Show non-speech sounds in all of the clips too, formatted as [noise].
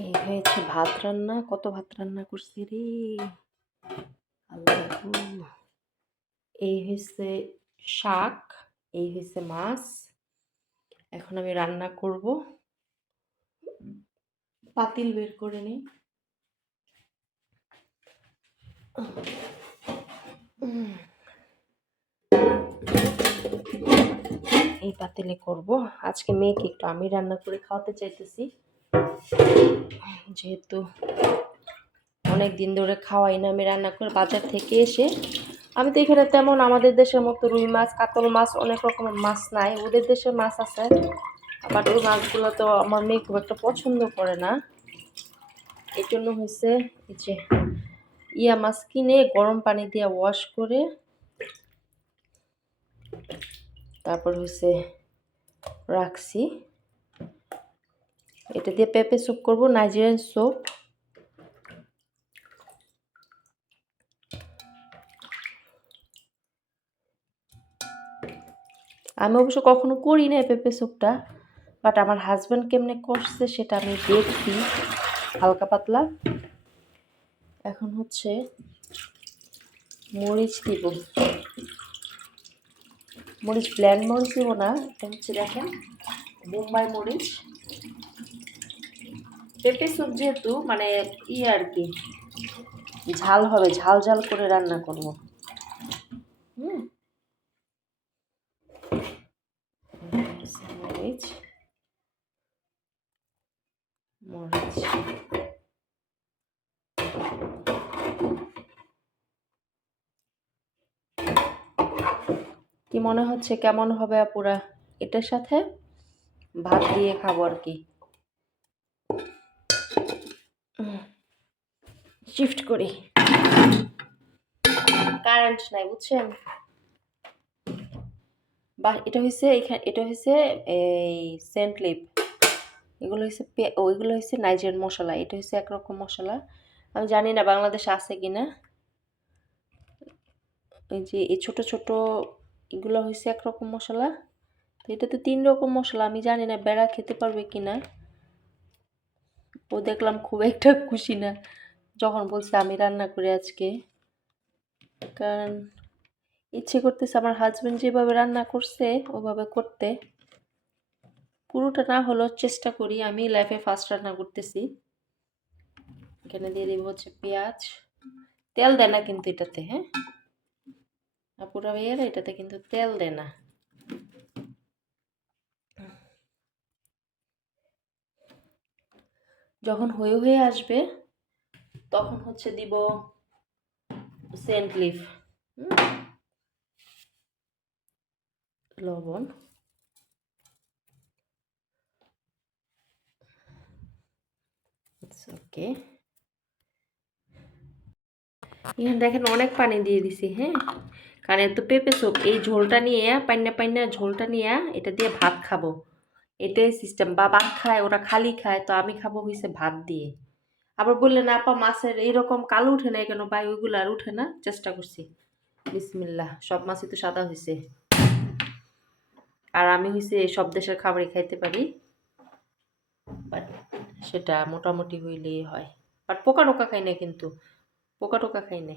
এই হয়েছে ভাত রান্না, কত ভাত রান্না করছি রে? আল্লাহ এই হয়েছে শাক, এই হয়েছে মাছ। এখন আমি রান্না করব। পাতিল বের করে নিই। এই পাতিলে করব। আজকে মেয়েকে একটু আমি রান্না করে খাওয়াতে চাইতেছি। যেহেতু অনেক দিন ধরে খাওয়াই না, আমি রান্না করে বাজার থেকে এসে, আমি তো এখানে তেমন আমাদের দেশের মতো রুই মাছ, কাতল মাছ অনেক রকমের মাছ নাই, ওদের দেশে মাছ আছে বাট ওই মাছগুলো তো আমার মেয়ে খুব একটা পছন্দ করে না। এই জন্য হয়েছে যে ইয়া মাছ কিনে গরম পানি দিয়ে ওয়াশ করে, তারপর হয়েছে রাখছি। এটা দিয়ে পেঁপে স্যুপ করব নাইজেরিয়ান স্যুপ আমি অবশ্য কখনো করি না পেঁপে স্যুপটা বাট আমার হাজব্যান্ড কেমনে করছে সেটা আমি দেখছি, হালকা পাতলা। এখন হচ্ছে মরিচ দিব। মরিচ ব্ল্যান্ড মরিচ দিব না, এটা হচ্ছে দেখেন, বোম্বাই মরিচ। পেঁপে স্যুপ যেহেতু মানে ই আর কি, ঝাল হবে, ঝাল ঝাল করে রান্না করব। হুম? মরিচ মরিচ। কি মনে হচ্ছে, কেমন হবে আপুরা? এটার সাথে ভাত দিয়ে খাব আর কি। শিফট করি। কারেন্ট নাই, বুঝছেন? বা এটা হয়েছে এখানে এটা হয়েছে এই সেন্ট লিপ এগুলো হচ্ছে ওইগুলো হচ্ছে নাইজেরিয়ান মশলা, এটা হচ্ছে একরকম মশলা। আমি জানি না বাংলাদেশে আছে কি না এই যে, এই ছোটো ছোটো এগুলো হয়েছে একরকম মশলা। তো এটাতে তিন রকম মশলা, আমি জানি না বেড়া খেতে পারবে কি না ও দেখলাম খুব একটা খুশি না। যখন বলছে, আমি রান্না করি আজকে। কারণ ইচ্ছে করতেছে আমার হাজব্যান্ড যেভাবে রান্না করছে, ওভাবে করতে। পুরোটা না হলেও চেষ্টা করি, আমি লাইফে ফার্স্ট রান্না করতেছি। এখানে দিয়ে দিব হচ্ছে পেঁয়াজ। তেল দেয় না কিন্তু এটাতে হ্যাঁ? আপুরা এটাতে কিন্তু তেল দেয় না। যখন হয়ে হয়ে আসবে, তখন হচ্ছে দিব সেন্ট লিফ লবণ। ওকে এখানে দেখেন অনেক পানি দিয়ে দিছি হ্যাঁ? কারণ এত পেঁপে স্যুপ এই ঝোলটা নিয়ে, পাইনা পাইনা ঝোলটা নিয়ে এটা দিয়ে ভাত খাব। এটাই সিস্টেম বা ভাত খায়, ওরা খালি খায়, তো আমি খাব হয়েছে ভাত দিয়ে। আবার বললেন, আপা, মাছের এইরকম কালো উঠে না কেন? ভাই, ওইগুলো আর উঠে না? চেষ্টা করছি। বিসমিল্লা সব মাছই তো সাদা হয়েছে আর আমি হয়েছে সব দেশের খাবারই খাইতে পারি। বাট সেটা মোটামুটি হইলেই হয়। বাট পোকা টোকা খাই না কিন্তু। পোকা টোকা খাই না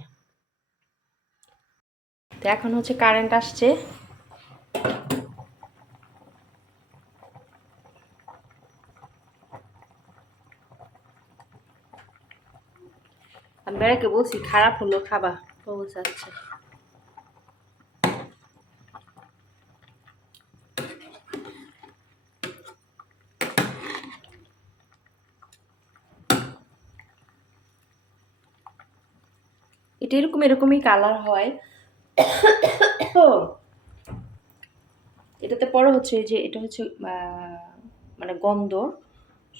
তো এখন হচ্ছে কারেন্ট আসছে। বেড়াকে বলছি, খারাপ হলো, খাবা। বলছে আচ্ছা এটা এরকম, এরকমই কালার হয়। এটাতে পরে হচ্ছে যে, এটা হচ্ছে মানে গন্ধ,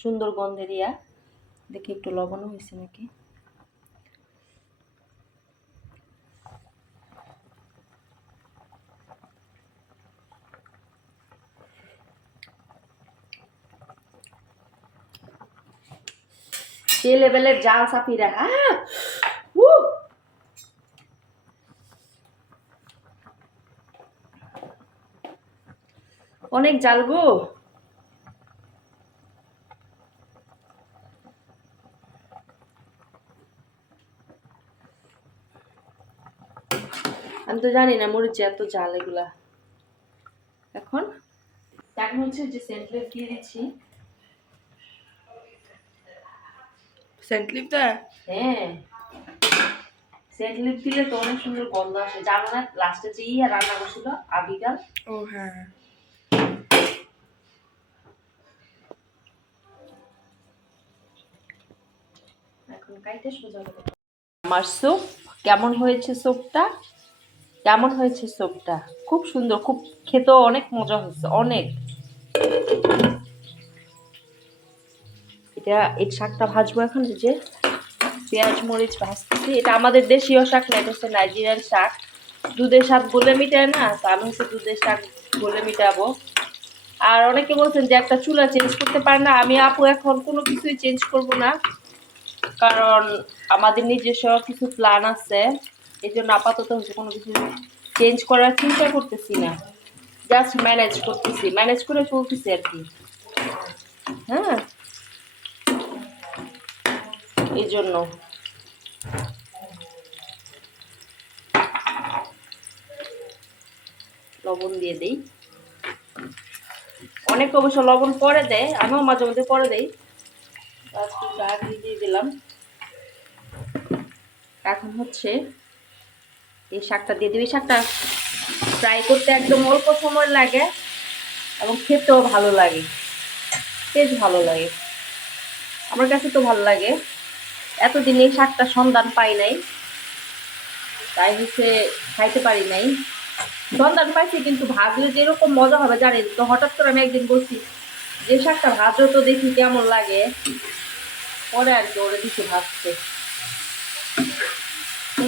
সুন্দর গন্ধের ইয়া দেখি একটু লবণও হয়েছে নাকি? সে লেভেলের জাল সাফিরা। অনেক জাল গো। আমি তো জানি না মরিচে এত জাল এগুলা। এখন? এখন হচ্ছে যে সেন্টলেস দিয়ে দিচ্ছি। সেন্ট লিপটা হ্যাঁ। সেন্ট লিপ দিলে তো অনেক সুন্দর গন্ধ আসে। জানো না লাস্টে যে ইয়া রান্না করছিল আবিকাল ও হ্যাঁ। এখন কাইতে সোজা আমার স্যুপ কেমন হয়েছে স্যুপটা কেমন হয়েছে স্যুপটা খুব সুন্দর খুব খেতেও অনেক মজা হয়েছে অনেক। এটা এই শাকটা ভাজবো এখন যে পেঁয়াজ, মরিচ ভাজতেছি। এটা আমাদের দেশীয় শাক না, এটা হচ্ছে নাইজেরিয়ান শাক। দুধের শাক বলে মিটায় না, তো আমি হচ্ছে দুধের শাক বলে মিটাবো। আর অনেকে বলছেন যে একটা চুলা চেঞ্জ করতে পারে না, আমি আপু এখন কোনো কিছুই চেঞ্জ করব না। কারণ আমাদের নিজস্ব কিছু প্ল্যান আছে এই জন্য আপাতত হচ্ছে কোনো কিছু চেঞ্জ করার চিন্তা করতেছি না। জাস্ট ম্যানেজ করতেছি ম্যানেজ করে চলতেছি আর কি। হ্যাঁ? এই জন্য লবণ দিয়ে দিই। অনেক অবশ্য লবণ পরে দেয়, আমিও মাঝে মধ্যে পরে দেই। দিয়ে দিয়ে দিলাম। এখন হচ্ছে এই শাকটা দিয়ে দিবি। শাকটা ফ্রাই করতে একদম অল্প সময় লাগে এবং খেতেও ভালো লাগে। বেশ ভালো লাগে। আমার কাছে তো ভালো লাগে। এতদিন এই শাকটা সন্ধান পাই নাই। তাই হচ্ছে খাইতে পারি নাই। সন্ধান পাইছি কিন্তু ভাজলে যেরকম মজা হবে জানেন তো, হঠাৎ করে আমি একদিন বলছি, যে শাকটা ভাজো তো দেখি কেমন লাগে। পরে আর কি ওরা দিছে ভাজতে।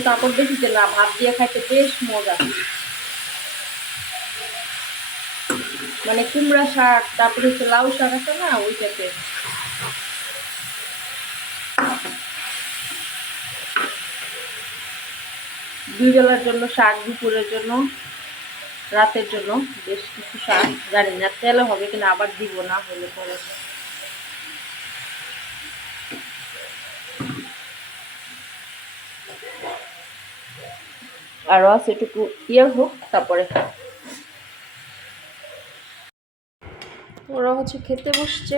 তারপর দেখি যে না, ভাত দিয়ে খাইতে বেশ মজা। মানে কুমড়া শাক, তারপরে হচ্ছে লাউ শাক আছে না ওইটাতে দুই বেলার জন্য শাক, দুপুরের জন্য, রাতের জন্য বেশ কিছু শাক। জানি না তেলে হবে কিনা, আবার দিব না, হলে পরে। আরও আছে একটু ইয়ে হোক, তারপরে। ওরা হচ্ছে খেতে বসছে,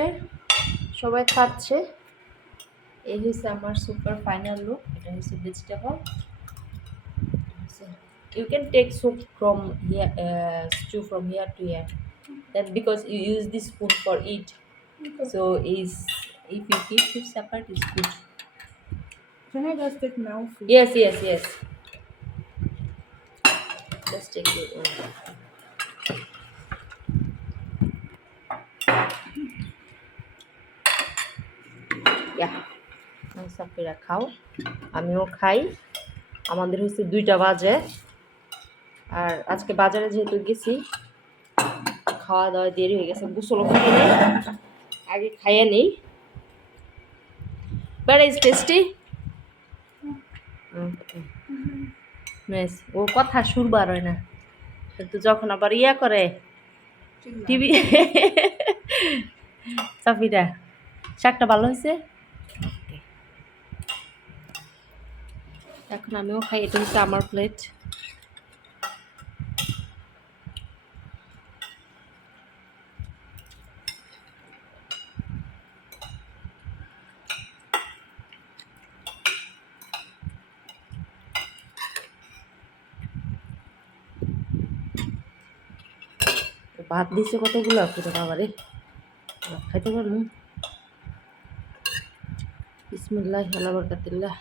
সবাই খাচ্ছে। এই হচ্ছে আমার সুপার ফাইনাল লুক এটা হচ্ছে vegetable you can take soup from here uh, stew from here to here that because you use this spoon for it so is if you keep it separate is good Can I just take now food? yes yes yes just take your own yeah Safira খাও আমিও খাই আমাদের হচ্ছে দুইটা বাজে আর আজকে বাজারে যেহেতু গেছি খাওয়া দাওয়া দেরি হয়ে গেছে, গোসলও খাই নেই, আগে খাইয়ে নেই। বাট ইজ টেস্টি ও কথা সুর বার হয় না। কিন্তু যখন আবার ইয়া করে, টিভি সাফিরা, শাকটা ভালো হয়েছে? এখন আমিও খাই, এটা হচ্ছে আমার প্লেট ভাত দিছে কতগুলো? আছে তো বাবারে খাইতে পারল ইসমুল্লাহ আল্লাহ বরকাতিল্লাহ।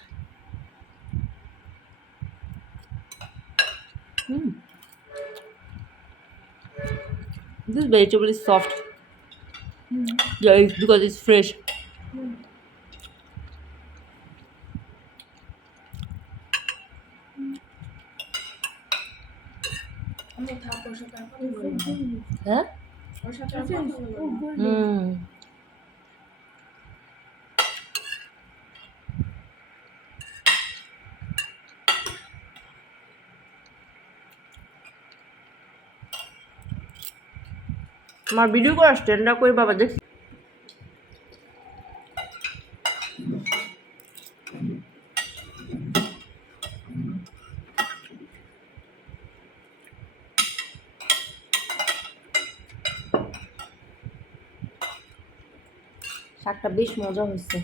হুম। This vegetable is soft is because is fresh হ্যাঁ? হুম। আমার ভিডিও করা স্ট্যান্ড আপ করে বাবা দেখ শাকটা বেশ মজা হয়েছে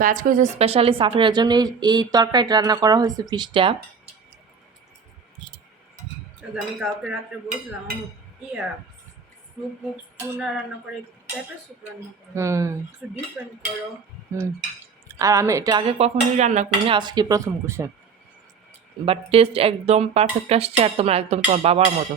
তো আজকে হচ্ছে স্পেশালি সাফরের জন্য এই- তরকারিটা রান্না করা হয়েছে ফিশটা। আমি কালকে রাত্রে বলছিলাম আমি ইয়া স্যুপ মুপ টুনা রান্না করে পেঁপে স্যুপ রান্না করো। হুম। ডিফারেন্ট করো। হুম। আর আমি এটা আগে কখনোই রান্না করি না আজকে প্রথম করছি বাট টেস্ট একদম পারফেক্ট আসছে আর তোমার একদম তোমার বাবার মতো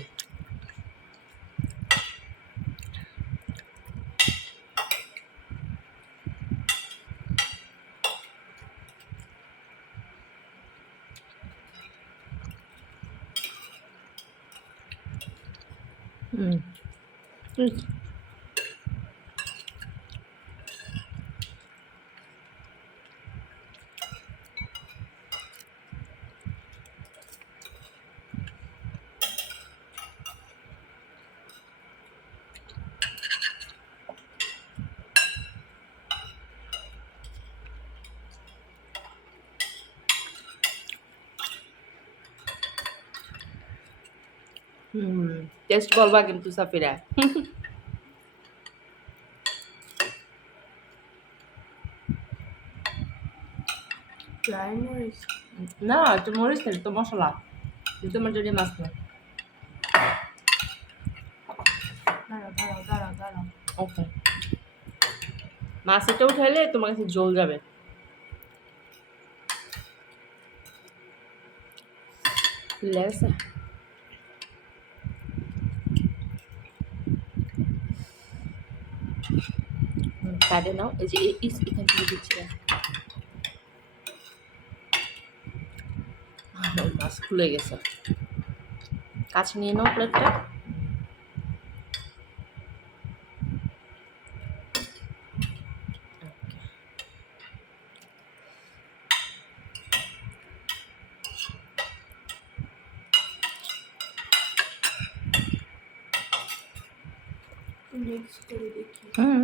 হুম হুম। হুম টেস্ট বলবা কিন্তু সাফিরা ফ্রাই মরিচ না এটা মরিচ না তো মশলা। তোমার জন্য মাছ না ওকে। মাছ এটা উঠাইলে তোমার কাছে জল যাবে। লেগেছে কাটে নাও এই যে এখান থেকে দিচ্ছি। মাছ খুলে গেছে। কাছে নিয়ে নাও প্লেটটা হুম।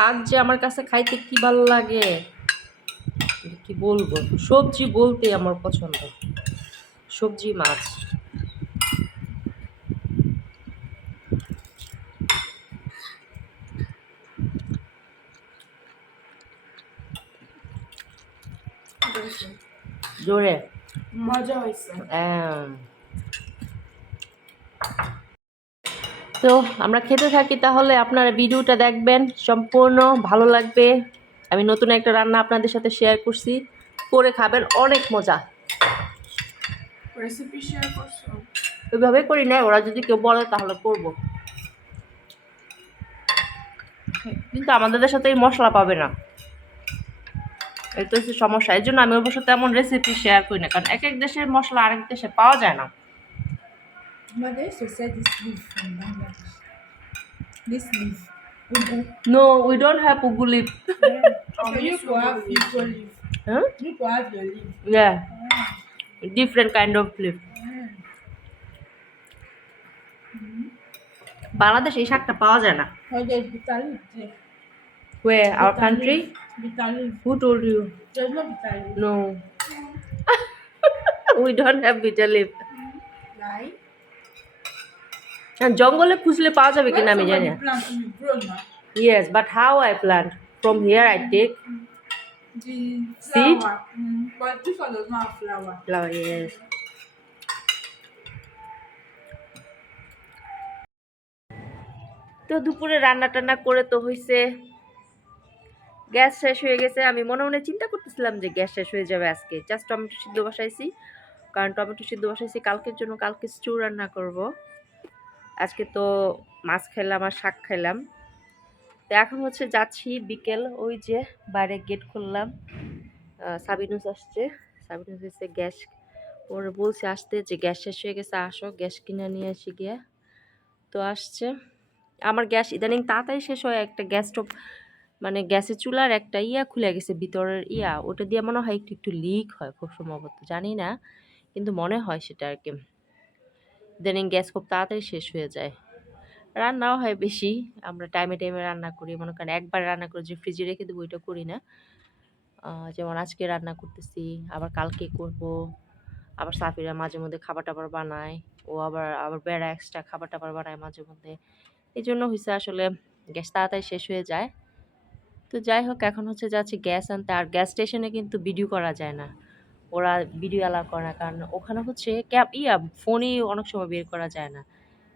শাক যে আমার কাছে খাইতে কি ভালো লাগে? কি বলব? সবজি বলতে আমার পছন্দ। সবজি মাছ। জোরে। মজা হয়েছে। তো আমরা খেতে থাকি তাহলে আপনারা ভিডিওটা দেখবেন সম্পূর্ণ ভালো লাগবে। আমি নতুন একটা রান্না আপনাদের সাথে শেয়ার করছি করে খাবেন অনেক মজা। রেসিপি শেয়ার করছ? ওইভাবে করি না ওরা যদি কেউ বলে তাহলে করব। কিন্তু আমাদের সাথে এই মশলা পাবে না। এই তো হচ্ছে সমস্যা এই জন্য আমি অবশ্য তেমন রেসিপি শেয়ার করি না কারণ এক এক দেশের মশলা আরেক দেশে পাওয়া যায় না। But they used to sell this leaf from Bangladesh. This leaf. Ugu. No, we don't have ugu leaf. so you could have Igbo leaf. Huh? You could have your leaf. Yeah, different kind of leaf. বাংলাদেশে এই শাকটা পাওয়া যায় না Oh, there's bitter leaf there. Where? Our Bitter country? leaf. Bitter leaf. Who told you? There's no bitter leaf. No. [laughs] we don't have bitter leaf. Right? আর জঙ্গলে খুঁজলে পাওয়া যাবে কিনা আমি জানি Seed? Mm. But this one does not have flower. flower. Yes. তো দুপুরে রান্না টান্না করে তো হয়েছে গ্যাস শেষ হয়ে গেছে আমি মনে মনে চিন্তা করতেছিলাম যে গ্যাস শেষ হয়ে যাবে আজকে জাস্ট টমেটো সিদ্ধ বসাইছি কারণ টমেটো সিদ্ধ বসাইছি কালকের জন্য কালকে স্টু রান্না করব আজকে তো মাছ খেলাম আর শাক খেলাম। তো এখন হচ্ছে যাচ্ছি বিকেল, ওই যে বাইরে গেট খুললাম। সাবিনুস আসছে। সাবিনুস এসে গ্যাস ওরা বলছে আসতে যে গ্যাস শেষ হয়ে গেছে, আসো, গ্যাস কিনে নিয়ে আসি গিয়ে। তো আসছে। আমার গ্যাস ইদানিং তাড়াতাড়ি শেষ হয়, একটা গ্যাস স্টোভ মানে গ্যাসের চুলার একটা ইয়া খুলে গেছে, ভিতরের ইয়া। ওটা দিয়ে মনে হয় একটু একটু লিক হয় খুব সম্ভবত, জানি না। কিন্তু মনে হয় সেটা আর কি। ইদানিং গ্যাস খুব তাড়াতাড়ি শেষ হয়ে যায়। রান্নাও হয় বেশি, আমরা টাইমে টাইমে রান্না করি। মনে করেন একবার রান্না করে যে ফ্রিজে রেখে দেবো, ওইটা করি না। যেমন আজকে রান্না করতেছি, আবার কালকে করব। আবার সাফিরা মাঝে মধ্যে খাবার টাবার বানায়, ও আবার আবার বেড়া এক্সট্রা খাবার টাবার বানায় মাঝে মধ্যে। এই জন্য হয়েছে আসলে গ্যাস তাড়াতাড়ি শেষ হয়ে যায়। তো যাই হোক, এখন হচ্ছে যাচ্ছি গ্যাস আনতে। আর গ্যাস স্টেশনে কিন্তু ভিডিও করা যায় না। ওরা ভিডিও অ্যালাউ করে না। কারণ ওখানে হচ্ছে ক্যাব ইয়া ফোনই অনেক সময় বের করা যায় না।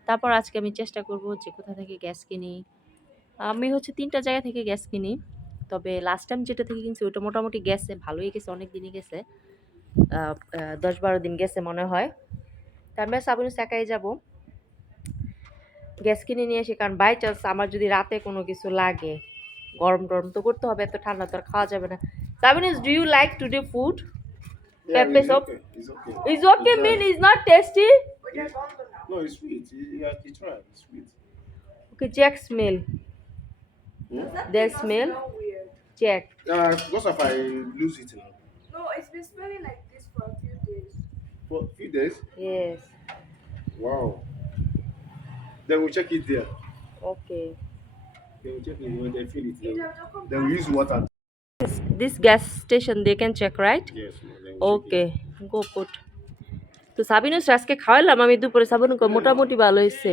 তারপর আজকে আমি চেষ্টা করব যে কোথা থেকে গ্যাস কিনি। আমি হচ্ছে তিনটা জায়গা থেকে গ্যাস কিনি। তবে লাস্ট টাইম যেটা থেকে কিনছি ওটা মোটামুটি গেছে ভালোই গেছে অনেক দিনই গেছে দশ বারো দিন গেছে মনে হয়। তা আমি সাবিনুস একাই যাব। গ্যাস কিনে নিয়ে আসি, কারণ বাই চান্স আমার যদি রাতে কোনো কিছু লাগে, গরম টরম তো করতে হবে, এত ঠান্ডা তো আর খাওয়া যাবে না। সাবিনুস do you like today food Yeah, pepper it's soup. okay. It's okay. It's okay You mean try. it's not tasty? It's, no, it's sweet. Yeah, it's right. It's sweet. Okay, check smell. Hmm? Yeah. The smell. Check. Uh, because if I lose it now. No, it's been smelling like this for a few days. For a few days? Yes. Wow. Then we'll check it there. Okay. Then we'll check it when they feel it. Then, we use water. This gas station, they can check, right? Yes, ma'am. Okay, go put তো সাবিনুস আজকে খাওয়ালাম, আমি দুপুরে সাবিনুকে মোটামুটি ভালো হয়েছে।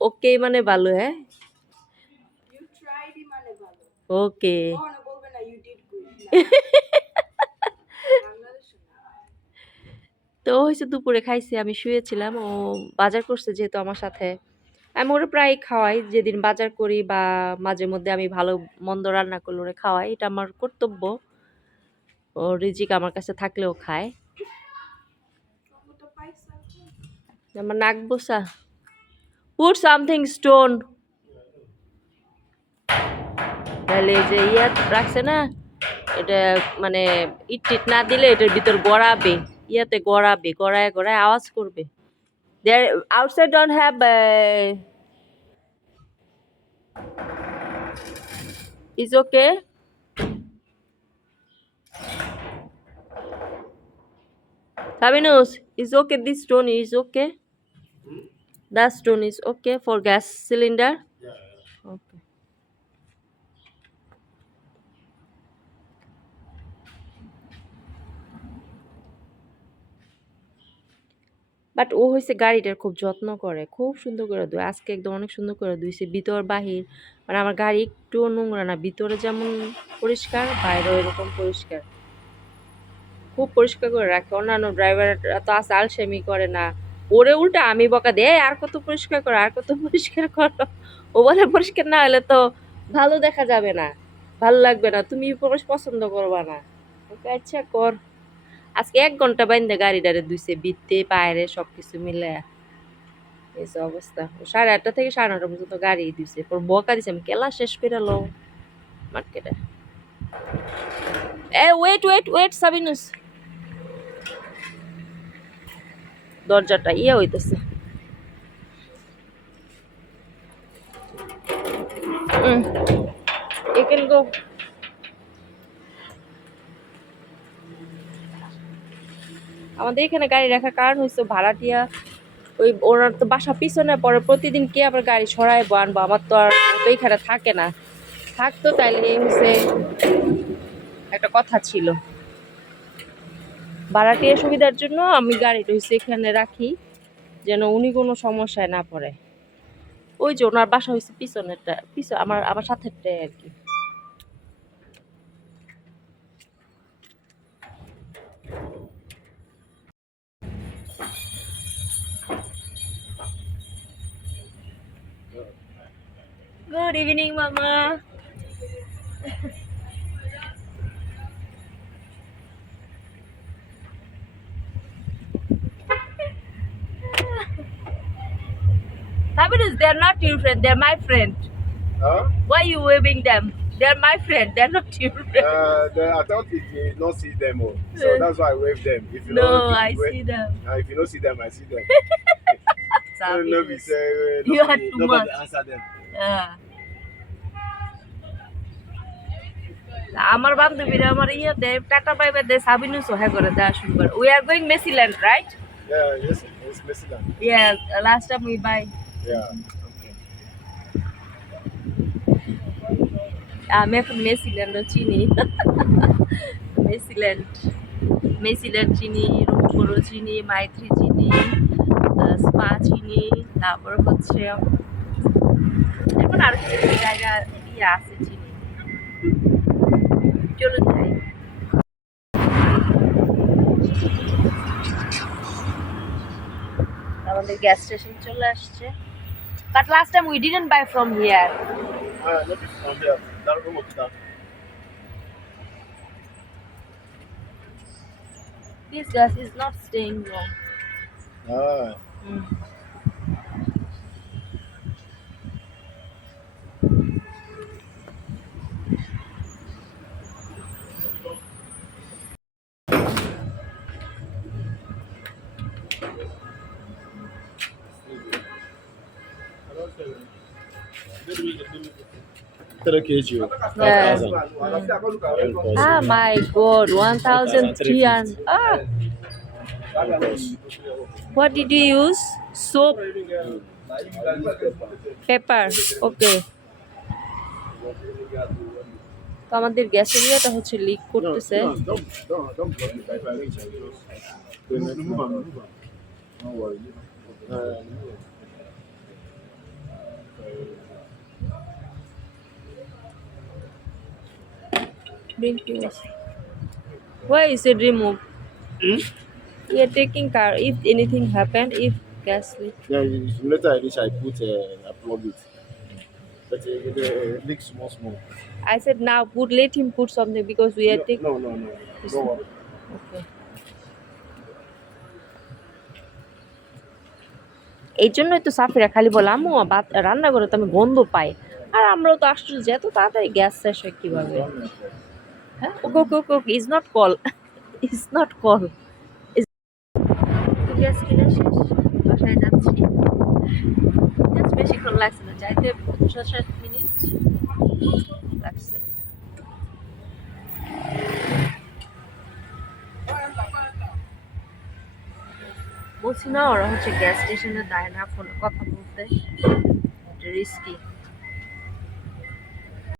ওকে মানে ভালো হ্যাঁ? ওকে। তো হয়েছে দুপুরে খাইছে, আমি শুয়েছিলাম, ও বাজার করছে যেহেতু আমার সাথে। আমি ওরা প্রায় খাওয়াই, যেদিন বাজার করি বা মাঝে মধ্যে আমি ভালো মন্দ রান্না করলে ওরা খাওয়াই, এটা আমার কর্তব্য। ও রিজিক আমার কাছে থাকলেও খায়। আমার নাক বসা। পুট সামথিং স্টোন তাহলে যে ইয়া রাখছে না, এটা মানে ইট টিট না দিলে এটার ভিতর গড়াবে, ইয়াতে গড়াবে, গড়ায় গড়ায় আওয়াজ করবে। There outside don't have uh, is okay. Sabinus, is okay this stone is okay. That stone is okay for gas cylinder. But ও হয়েছে গাড়িটার খুব যত্ন করে, খুব সুন্দর করে ধুয়। আজকে একদম অনেক সুন্দর করে ধুইছে, ভিতর, বাহির। মানে আমার গাড়ি একটুও নোংরা না, ভিতরে যেমন পরিষ্কার, বাইরেও এরকম পরিষ্কার। খুব পরিষ্কার করে রাখে। অন্যান্য ড্রাইভাররা তো আছে, আলসেমি করে না। ওরে উল্টা আমি বকা দে আর কত পরিষ্কার করো, আর কত পরিষ্কার করো? ও বলে, পরিষ্কার না হলে তো ভালো দেখা যাবে না, ভালো লাগবে না। তুমি পছন্দ করবা না। আচ্ছা কর। আজকে এক ঘণ্টা বাইন্দে গাড়িটারে ধুইছে বিতে পায়রে সব কিছু মিলে এই যে অবস্থা। সাড়ে আটটা থেকে সাড়ে নটা পর্যন্ত গাড়ি দিছে পর বকা দিছে, আমি কেলা শেষ করে লো মার্কেটে। এ ওয়েট ওয়েট ওয়েট সাবিনুস। দরজাটা ইয়ে হইতেছে। You can. আমাদের এখানে গাড়ি রাখার কারণ হচ্ছে ভাড়াটিয়া ওই ওনার তো বাসা পিছনে, পরে প্রতিদিন কে আবার গাড়ি সরাইবো, আনব? আমার তো আর এখানে থাকে না। থাকতো তাইলে হচ্ছে একটা কথা ছিল। ভাড়াটিয়া সুবিধার জন্য আমি গাড়িটা হচ্ছে এখানে রাখি, যেন উনি কোনো সমস্যায় না পড়ে। ওই যে ওনার বাসা হয়েছে পিছনেরটা পিছন আমার আমার সাথেরটাই আর কি। Good evening, Mama. Tabiris, they're not your friend, they're my friend. Huh? Why are you waving them? They're my friend, they're not your uh, friend. Uh, the, I thought if you not see them, all. so that's why I wave them. If you no, I wave, see them. Uh, if you don't see them, I see them. [laughs] no, you had too much. answer them. আমার বান্ধবীরা আমার ইয়ে দেয় tata পাইবে দেয় সাবিনু সহায় করে দেওয়া শুরু করে। We are going মেসিল্যান্ড right Yeah, yes, last time we buy Yeah. আমি এখন মেসিল্যান্ডও চিনি মেসিল্যান্ড মেসিল্যান্ড চিনি রূপপুরও চিনি মাইত্রি চিনি স্পা চিনি তারপর হচ্ছে এখন আর কিছু জায়গা ইয়ে আছে চিনি চলুন যাই আমাদের গ্যাস স্টেশন চলে আসছে but last time we didn't buy from here room. This gas is not staying long. Ah. Mm. Three kg. Yeah. 5,000. Ah my god, 1300. Ah, what did you use? Soap, pepper. Okay. তো আমাদের গ্যাসের ইয়েটা হচ্ছে leak No, করতেছে no, don't, Bring to. Why is it removed? Hmm? We are taking care if anything happened, if gas leak. Yeah, later I reach, I put, uh, I plug it. But uh, it uh, leaks small, small. I said now put let him put something because we are No, taking. no, no, no. Don't worry. Okay. এই জন্যই তো সাফিরা খালি বলে আম্মু রান্না করে তো আমি গন্ধ পাই আর আমরাও তো আশ্চর্য এত তাড়াতাড়ি গ্যাস শেষ হয় কীভাবে হ্যাঁ okay okay okay okay is not call is not call gas কিনে শেষ বাসায় যাচ্ছি। জাস্ট বেশিক্ষণ লাগছে না, যাইতে ছয় সাত মিনিট। লাগছে বলছি না, ওরা হচ্ছে গ্যাস স্টেশনে দেয় না ফোনে কথা বলতে। রিস্কি